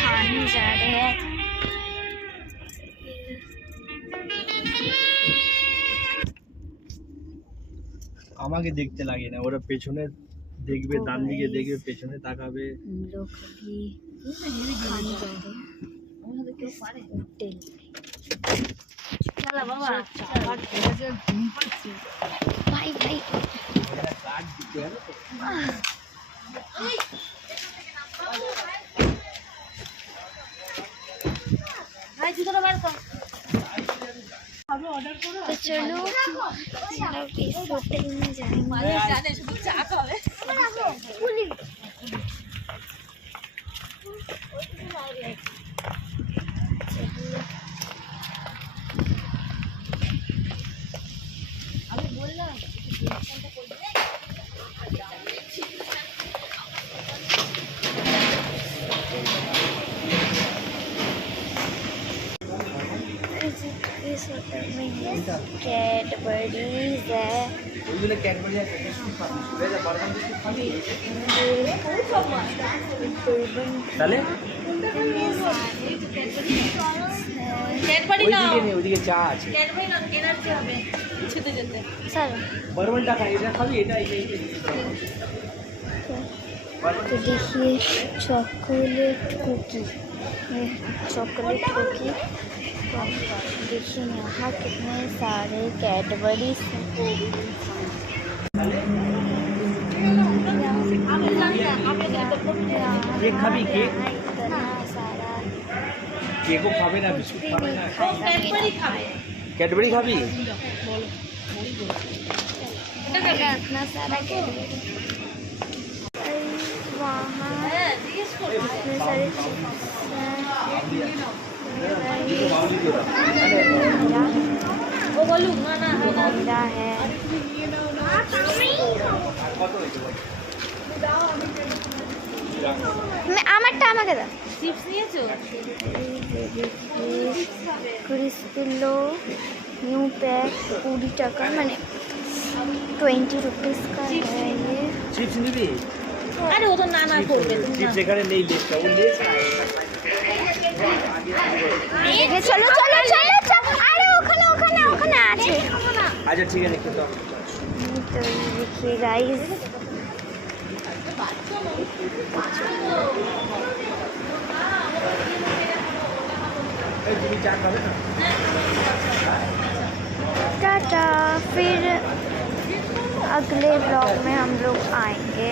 खाने जा रहे हैं। আমাকে দেখতে লাগে না, ওরা পেছনে দেখবে, ডান দিকে দেখবে, পেছনে তাকাবে। लोग भी खाने जा रहे हैं होटल। चला बाबा भाई भाई तो चलो इस होटल में जाएंगे। इस होटल में कैडबरीज है। तो देखिए चॉकलेट कुकी, देखिए यहाँ कितने सारे कैडबरीज ये खाबी केक, इतना सारा केको खाबे ना, बिस्कुट खाबे ना, कैडबरी कैडबरी खाबी। इतना सारा कैडबरी, वहाँ इतने सारे मेरा है। আমারটা আমাকে দাও। চিপস নিয়েছো? ক্রিসপিলো न्यू पैक 20 টাকা, মানে 20 रुपीस का है ये। चिप्स নিবি? আরে ও তো না না করবে। চিপস এখানে নেই, লেসটা ও লেস খায়। চলো চলো চলো চলো, আরে ওখানে ওখানে ওখানে আছে। আচ্ছা ঠিক আছে, খেতে হবে। तो देखिए गाइस, टाटा, फिर अगले ब्लॉग में हम लोग आएंगे।